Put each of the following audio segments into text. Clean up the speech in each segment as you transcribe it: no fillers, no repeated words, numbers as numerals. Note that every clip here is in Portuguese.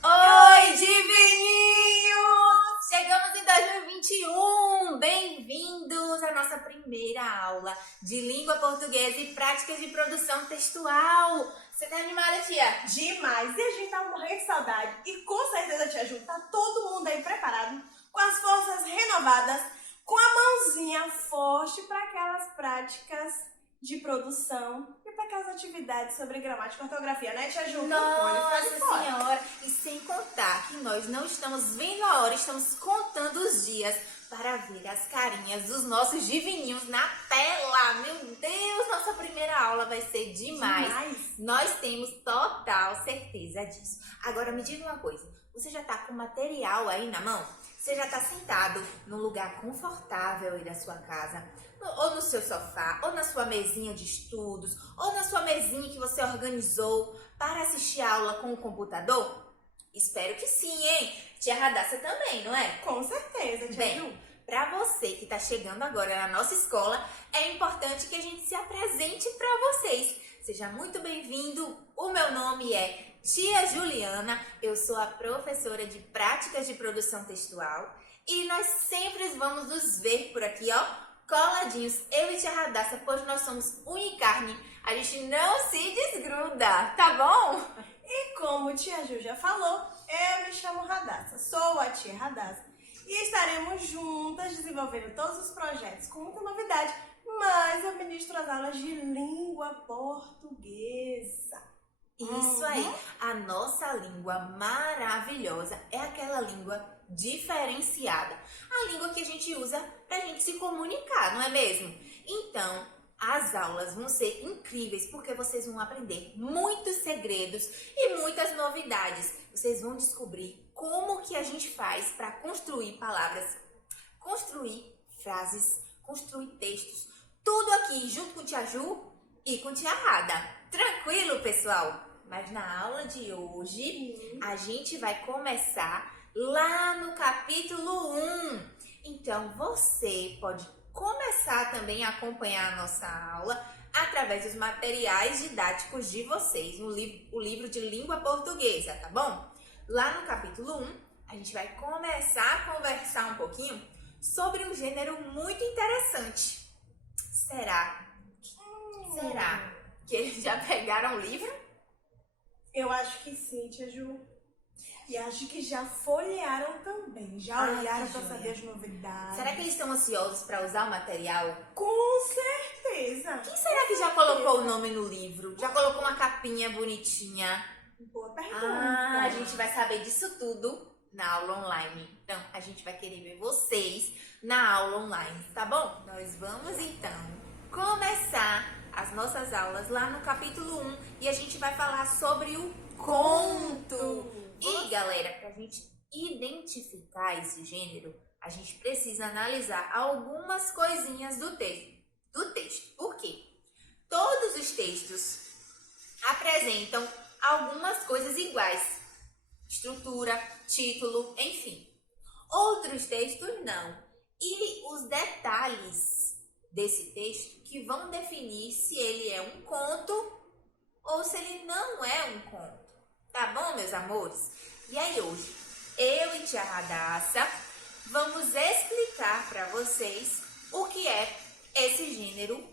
Oi, divininhos! Chegamos em 2021! Bem-vindos à nossa primeira aula de língua portuguesa e práticas de produção textual. Você tá animada, tia? Demais! E a gente tá morrendo de saudade. E com certeza, tia Ju, tá todo mundo aí preparado, com as forças renovadas, com a mãozinha forte para aquelas práticas de produção e para aquelas atividades sobre gramática e ortografia, né, tia Ju? Nossa Senhora! E sem contar que nós não estamos vendo a hora, estamos contando os dias para ver as carinhas dos nossos divininhos na tela. Meu Deus, nossa primeira aula vai ser demais. Nós temos total certeza disso. Agora me diga uma coisa, você já tá com material aí na mão? Você já tá sentado num lugar confortável aí da sua casa? Ou no seu sofá, ou na sua mesinha de estudos, ou na sua mesinha que você organizou para assistir a aula com o computador? Espero que sim, hein? Tia Radassa também, não é? Com certeza, tia Ju. Bem, para você que está chegando agora na nossa escola, é importante que a gente se apresente para vocês. Seja muito bem-vindo. O meu nome é Tia Juliana, eu sou a professora de práticas de produção textual e nós sempre vamos nos ver por aqui, ó, coladinhos, eu e Tia Radassa, pois nós somos unha e carne, a gente não se desgruda, tá bom? E como tia Ju já falou, eu me chamo Radassa, sou a tia Radassa e estaremos juntas desenvolvendo todos os projetos com muita novidade, mas eu ministro as aulas de língua portuguesa. Isso aí, a nossa língua maravilhosa é aquela língua diferenciada, a língua que a gente usa pra gente se comunicar, não é mesmo? Então, as aulas vão ser incríveis porque vocês vão aprender muitos segredos e muitas novidades. Vocês vão descobrir como que a gente faz para construir palavras, construir frases, construir textos, tudo aqui junto com Tia Ju e com Tia Rada. Tranquilo, pessoal? Mas na aula de hoje, a gente vai começar lá no capítulo 1. Então, você pode começar também a acompanhar a nossa aula através dos materiais didáticos de vocês, o livro de língua portuguesa, tá bom? Lá no capítulo 1, a gente vai começar a conversar um pouquinho sobre um gênero muito interessante. Será que eles já pegaram o livro? Eu acho que sim, tia Ju. E acho que já folhearam também, já olharam para saber as novidades. Será que eles estão ansiosos para usar o material? Com certeza. Quem será que já colocou o nome no livro? Já colocou uma capinha bonitinha? Boa pergunta. A gente vai saber disso tudo na aula online. Então, a gente vai querer ver vocês na aula online, tá bom? Nós vamos, então, começar as nossas aulas lá no capítulo 1 e a gente vai falar sobre o conto. E, galera, pra gente identificar esse gênero, a gente precisa analisar algumas coisinhas do texto. Por quê? Todos os textos apresentam algumas coisas iguais. Estrutura, título, enfim. Outros textos não. E os detalhes desse texto que vão definir se ele é um conto ou se ele não é um conto. Tá bom, meus amores? E aí hoje, eu e Tia Radassa vamos explicar para vocês o que é esse gênero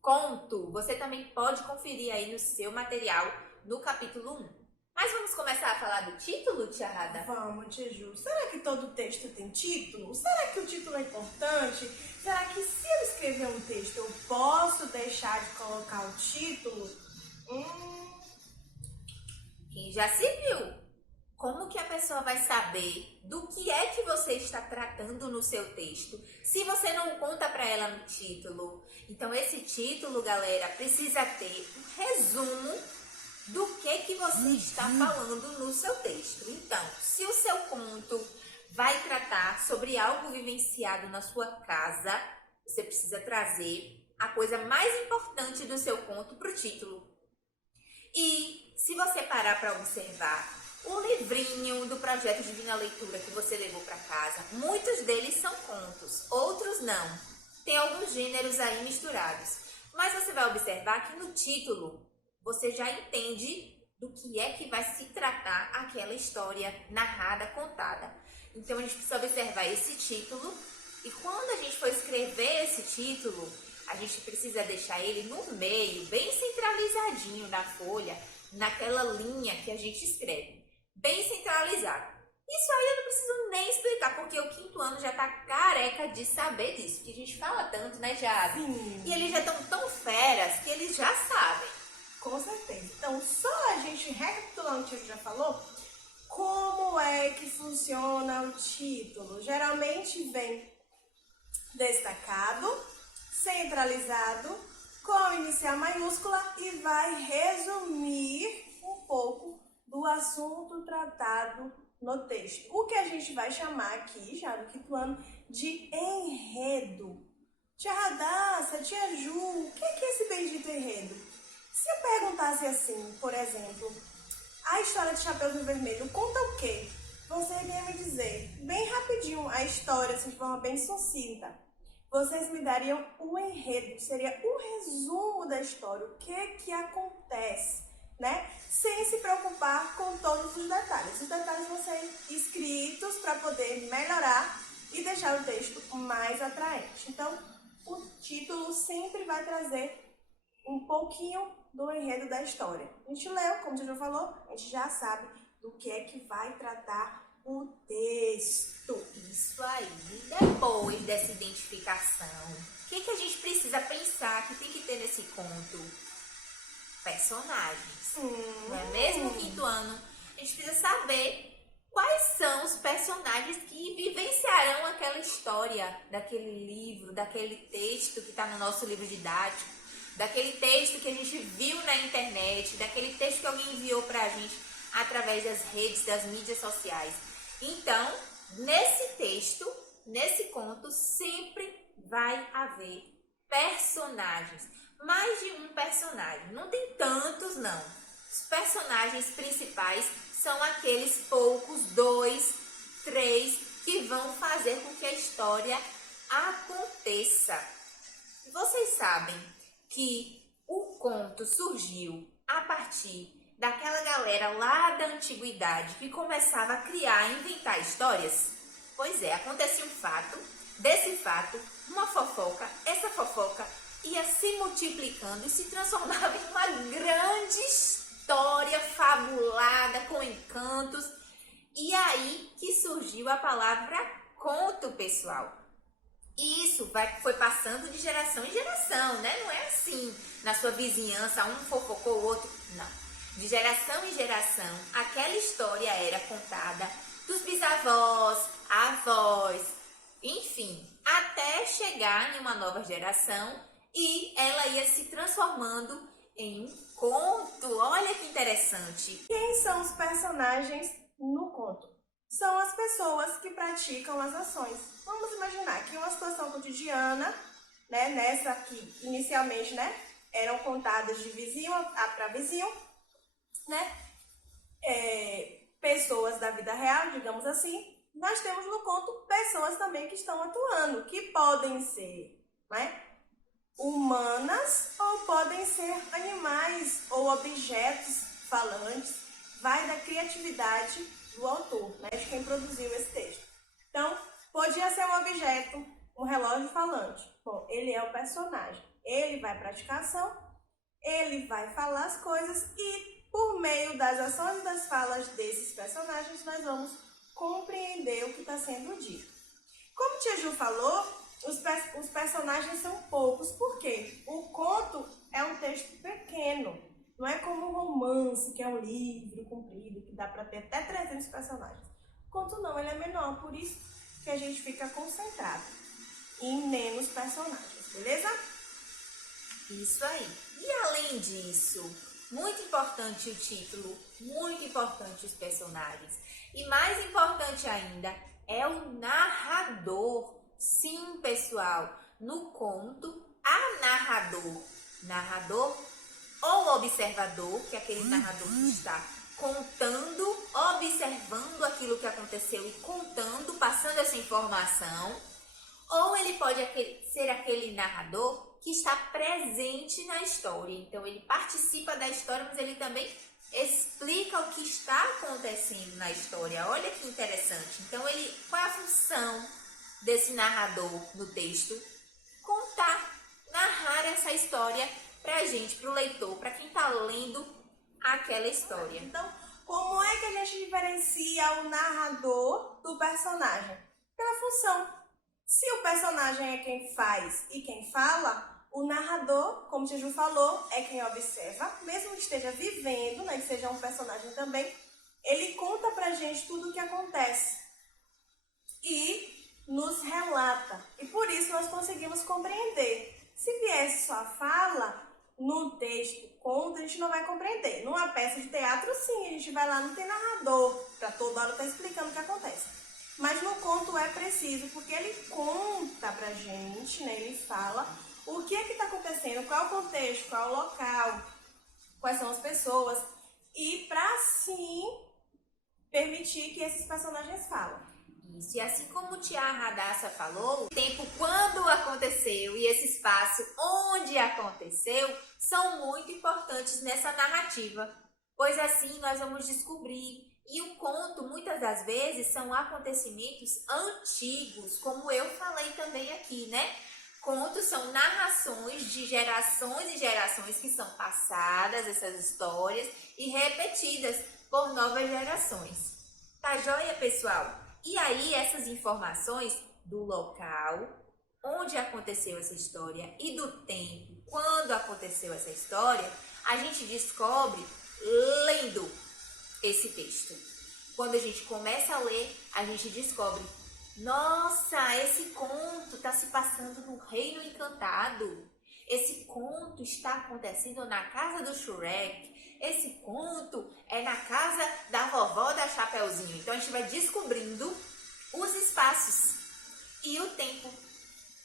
conto. Você também pode conferir aí no seu material no capítulo 1. Mas vamos começar a falar do título, Tia Rada? Vamos, tia Ju. Será que todo texto tem título? Será que o título é importante? Será que se eu escrever um texto, eu posso deixar de colocar o título? Quem já se viu Como que a pessoa vai saber do que é que você está tratando no seu texto se você não conta para ela no título? Então esse título, galera, precisa ter um resumo do que você está falando no seu texto. Então, se o seu conto vai tratar sobre algo vivenciado na sua casa, você precisa trazer a coisa mais importante do seu conto para o título. E se você parar para observar o livrinho do projeto Divina Leitura que você levou para casa, muitos deles são contos, outros não. Tem alguns gêneros aí misturados. Mas você vai observar que no título você já entende do que é que vai se tratar aquela história narrada, contada. Então a gente precisa observar esse título e quando a gente for escrever esse título, a gente precisa deixar ele no meio, bem centralizadinho na folha, naquela linha que a gente escreve. Bem centralizado. Isso aí eu não preciso nem explicar, porque o quinto ano já tá careca de saber disso, que a gente fala tanto, né, Jade? Sim. E eles já estão tão feras que eles já sabem. Com certeza. Então, só a gente recapitulando o que a gente já falou, como é que funciona o título? Geralmente vem destacado, centralizado, com inicial maiúscula e vai resumir um pouco do assunto tratado no texto. O que a gente vai chamar aqui, já no quinto ano, de enredo. Tia Radassa, tia Ju, o que é esse bendito enredo? Se eu perguntasse assim, por exemplo, a história de Chapeuzinho Vermelho conta o quê? Você iria me dizer, bem rapidinho, a história, assim, de forma bem sucinta. Vocês me dariam o enredo, seria o resumo da história, o que acontece, né? Sem se preocupar com todos os detalhes. Os detalhes vão ser escritos para poder melhorar e deixar o texto mais atraente. Então, o título sempre vai trazer um pouquinho do enredo da história. A gente leu, como você já falou, a gente já sabe do que é que vai tratar o texto. Isso aí. Depois dessa identificação, o que a gente precisa pensar que tem que ter nesse conto? Personagens. Não é mesmo, quinto ano? A gente precisa saber quais são os personagens que vivenciarão aquela história daquele livro, daquele texto que está no nosso livro didático, daquele texto que a gente viu na internet, daquele texto que alguém enviou para a gente através das redes, das mídias sociais. Então, nesse texto, nesse conto, sempre vai haver personagens. Mais de um personagem. Não tem tantos, não. Os personagens principais são aqueles poucos, 2, 3, que vão fazer com que a história aconteça. Vocês sabem que o conto surgiu a partir daquela galera lá da antiguidade que começava a criar, a inventar histórias? Pois é, acontecia um fato, desse fato, uma fofoca, essa fofoca ia se multiplicando e se transformava em uma grande história fabulada, com encantos. E aí que surgiu a palavra conto, pessoal. E isso foi passando de geração em geração, né? Não é assim, na sua vizinhança, um fofocou o outro. Não. De geração em geração, aquela história era contada dos bisavós, avós, enfim, até chegar em uma nova geração e ela ia se transformando em um conto. Olha que interessante. Quem são os personagens no conto? São as pessoas que praticam as ações. Vamos imaginar que uma situação cotidiana, né, nessa aqui, inicialmente, né, eram contadas de vizinho para vizinho, né, pessoas da vida real, digamos assim. Nós temos no conto pessoas também que estão atuando, que podem ser, né, humanas ou podem ser animais ou objetos falantes. Vai da criatividade do autor, né, de quem produziu esse texto. Então, podia ser um objeto, um relógio falante. Bom, ele é o personagem. Ele vai praticar ação, ele vai falar as coisas e, por meio das ações e das falas desses personagens, nós vamos compreender o que está sendo dito. Como Tia Ju falou, os personagens são poucos. Por quê? O conto é um texto pequeno. Não é como um romance, que é um livro comprido, que dá para ter até 300 personagens. O conto não, ele é menor, por isso que a gente fica concentrado em menos personagens, beleza? Isso aí. E além disso, muito importante o título, muito importante os personagens. E mais importante ainda é o narrador. Sim, pessoal, no conto, há narrador. Narrador ou observador, que é aquele narrador que está contando, observando aquilo que aconteceu e contando, passando essa informação. Ou ele pode ser aquele narrador que está presente na história. Então, ele participa da história, mas ele também explica o que está acontecendo na história. Olha que interessante. Então, qual é a função desse narrador no texto? Contar, narrar essa história pra gente, pro leitor, para quem está lendo aquela história. Então, como é que a gente diferencia o narrador do personagem? Pela função. Se o personagem é quem faz e quem fala, o narrador, como o Ju falou, é quem observa, mesmo que esteja vivendo, né, que seja um personagem também, ele conta pra gente tudo o que acontece e nos relata. E por isso nós conseguimos compreender. Se viesse só a fala, no texto, conto, a gente não vai compreender. Numa peça de teatro, sim, a gente vai lá, não tem narrador, pra toda hora estar explicando o que acontece. Mas no conto é preciso, porque ele conta pra gente, né? Ele fala o que é que está acontecendo, qual é o contexto, qual é o local, quais são as pessoas, e para assim permitir que esses personagens falem. Isso, e assim como o Tia Radassa falou, o tempo quando aconteceu e esse espaço onde aconteceu são muito importantes nessa narrativa, pois assim nós vamos descobrir. E o conto, muitas das vezes, são acontecimentos antigos, como eu falei também aqui, né? Contos são narrações de gerações e gerações que são passadas, essas histórias, e repetidas por novas gerações. Tá joia, pessoal? E aí, essas informações do local, onde aconteceu essa história e do tempo, quando aconteceu essa história, a gente descobre lendo esse texto. Quando a gente começa a ler, a gente descobre: nossa, esse conto está se passando no Reino Encantado. Esse conto está acontecendo na casa do Shrek. Esse conto é na casa da vovó da Chapeuzinho. Então a gente vai descobrindo os espaços e o tempo.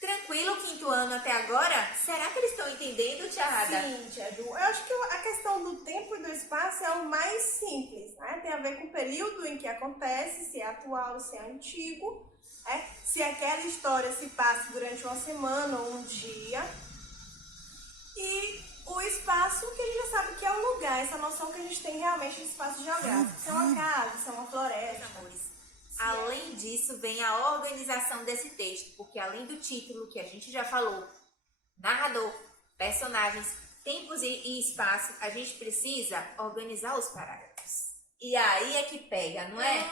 Tranquilo, quinto ano até agora? Será que eles estão entendendo, Tia Rada? Sim, Tia Ju. Eu acho que a questão do tempo e do espaço é o mais simples, né? Tem a ver com o período em que acontece, se é atual, se é antigo, né? Se aquela história se passa durante uma semana ou um dia. E o espaço, que a gente já sabe que é o lugar, essa noção que a gente tem realmente de espaço geográfico. Se é uma casa, se é uma floresta. Amores. Além disso, vem a organização desse texto, porque além do título que a gente já falou, narrador, personagens, tempos e espaço, a gente precisa organizar os parágrafos. E aí é que pega, não é?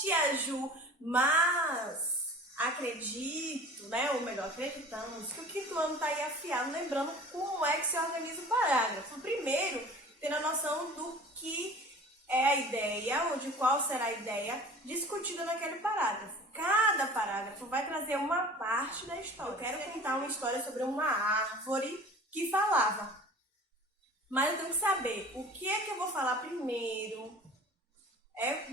Tia Ju, mas acredito, né, ou melhor, acreditamos que o quinto ano tá aí afiado, lembrando como é que se organiza o parágrafo. Primeiro, tendo a noção do que é a ideia, ou de qual será a ideia discutida naquele parágrafo. Cada parágrafo vai trazer uma parte da história. Eu quero contar uma história sobre uma árvore que falava. Mas eu tenho que saber o que é que eu vou falar primeiro,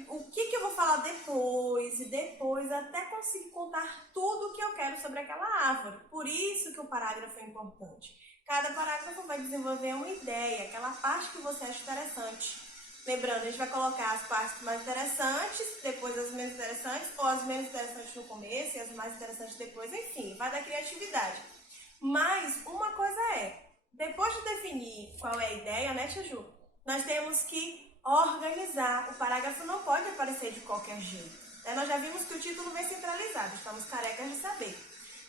o que eu vou falar depois, e depois até conseguir contar tudo o que eu quero sobre aquela árvore. Por isso que o parágrafo é importante. Cada parágrafo vai desenvolver uma ideia, aquela parte que você acha interessante. Lembrando, a gente vai colocar as partes mais interessantes, depois as menos interessantes, ou as menos interessantes no começo e as mais interessantes depois, enfim, vai da criatividade. Mas uma coisa depois de definir qual é a ideia, né, Tia Ju, nós temos que organizar. O parágrafo não pode aparecer de qualquer jeito. Nós já vimos que o título vem centralizado, estamos carecas de saber.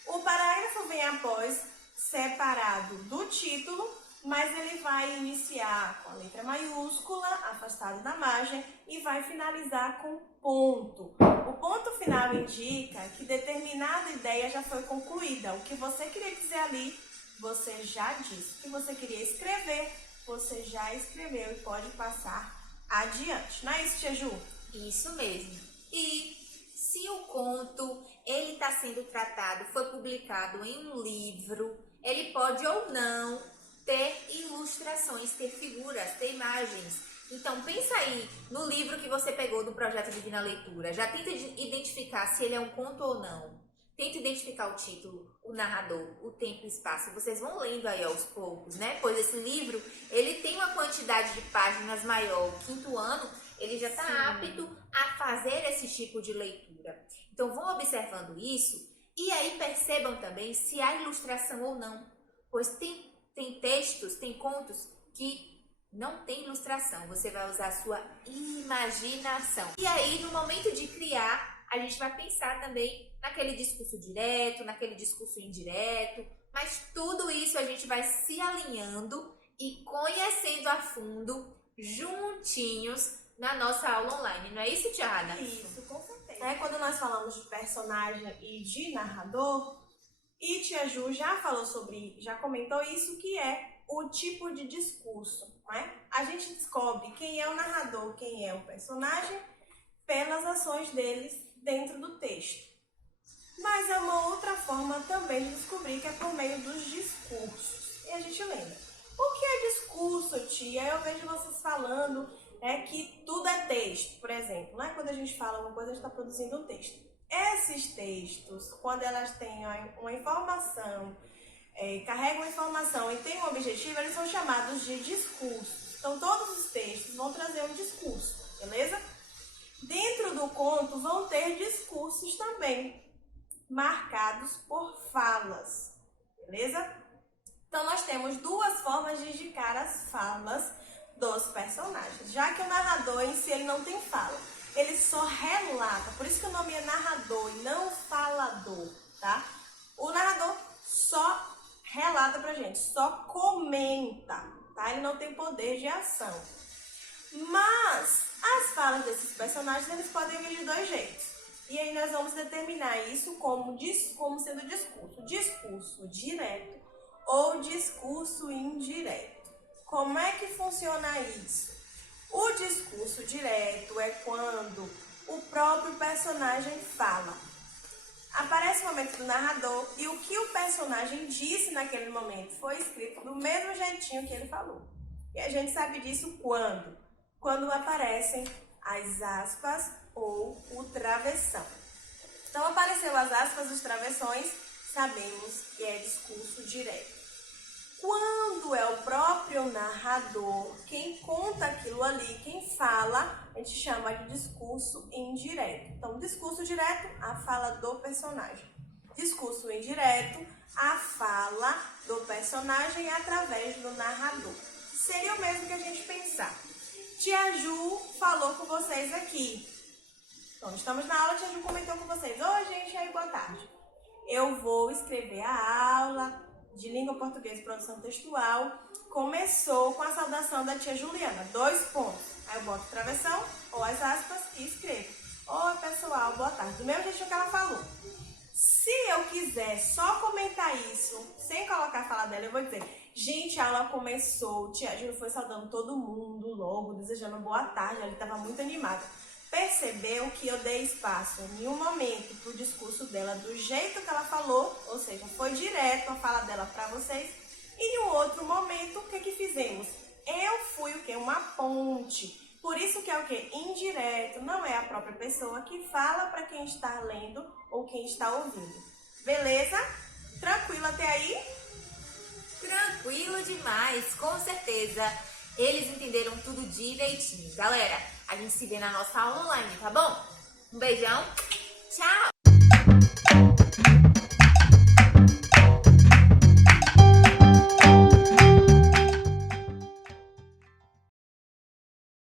O parágrafo vem após, separado do título, mas ele vai iniciar com a letra maiúscula, afastado da margem, e vai finalizar com ponto. O ponto final indica que determinada ideia já foi concluída. O que você queria dizer ali, você já disse. O que você queria escrever, você já escreveu e pode passar adiante. Não é isso, Tia Ju? Isso mesmo. E se o conto ele está sendo tratado, foi publicado em um livro, ele pode ou não ter ilustrações, ter figuras, ter imagens. Então pensa aí no livro que você pegou do projeto Divina Leitura. Já tenta identificar se ele é um conto ou não. Tenta identificar o título, o narrador, o tempo e o espaço. Vocês vão lendo aí aos poucos, né? Pois esse livro, ele tem uma quantidade de páginas maior. O 5º ano, ele já está apto a fazer esse tipo de leitura. Então vão observando isso e aí percebam também se há ilustração ou não. Pois tem textos, tem contos que não tem ilustração. Você vai usar a sua imaginação. E aí, no momento de criar, a gente vai pensar também naquele discurso direto, naquele discurso indireto, mas tudo isso a gente vai se alinhando e conhecendo a fundo, juntinhos, na nossa aula online. Não é isso, Tia Ada? Isso, com certeza. Quando nós falamos de personagem e de narrador, e Tia Ju já falou sobre, já comentou isso, que é o tipo de discurso, né? A gente descobre quem é o narrador, quem é o personagem, pelas ações deles dentro do texto. Mas é uma outra forma também de descobrir, que é por meio dos discursos. E a gente lembra. O que é discurso, tia? Eu vejo vocês falando que tudo é texto, por exemplo. Né? Quando a gente fala uma coisa, a gente está produzindo um texto. Esses textos, quando elas têm uma informação, carregam uma informação e têm um objetivo, eles são chamados de discursos. Então, todos os textos vão trazer um discurso, beleza? Dentro do conto vão ter discursos também, marcados por falas, beleza? Então, nós temos duas formas de indicar as falas dos personagens, já que o narrador em si ele não tem fala, ele só relata, por isso que o nome é narrador e não falador, tá? O narrador só relata pra gente, só comenta, tá? Ele não tem poder de ação. Mas as falas desses personagens, eles podem vir de dois jeitos. E aí nós vamos determinar isso como sendo discurso. Discurso direto ou discurso indireto. Como é que funciona isso? O discurso direto é quando o próprio personagem fala. Aparece o momento do narrador e o que o personagem disse naquele momento foi escrito do mesmo jeitinho que ele falou. E a gente sabe disso quando? Quando aparecem as aspas ou o travessão. Então, apareceu as aspas, os travessões, sabemos que é discurso direto. Quando é o próprio narrador quem conta aquilo ali, quem fala, a gente chama de discurso indireto. Então, discurso direto, a fala do personagem. Discurso indireto, a fala do personagem através do narrador. Seria o mesmo que a gente pensar. Tia Ju falou com vocês aqui. Então, estamos na aula, Tia Ju comentou com vocês. Oi, gente, aí, boa tarde. Eu vou escrever a aula de língua portuguesa e produção textual. Começou com a saudação da tia Juliana, 2 pontos. Aí eu boto travessão ou as aspas e escrevo. Oi, pessoal, boa tarde. Do mesmo jeito que ela falou. Se eu quiser só comentar isso, sem colocar a fala dela, eu vou dizer: gente, a aula começou, tia Ju foi saudando todo mundo logo, desejando boa tarde, ela estava muito animada. Percebeu que eu dei espaço em nenhum momento para o discurso dela do jeito que ela falou, ou seja, foi direto a fala dela para vocês. E em um outro momento, o que fizemos? Eu fui o quê? Uma ponte. Por isso que é o quê? Indireto, não é a própria pessoa que fala para quem está lendo ou quem está ouvindo. Beleza? Tranquilo até aí? Tranquilo demais, com certeza. Eles entenderam tudo direitinho. Galera, a gente se vê na nossa aula online, tá bom? Um beijão, tchau!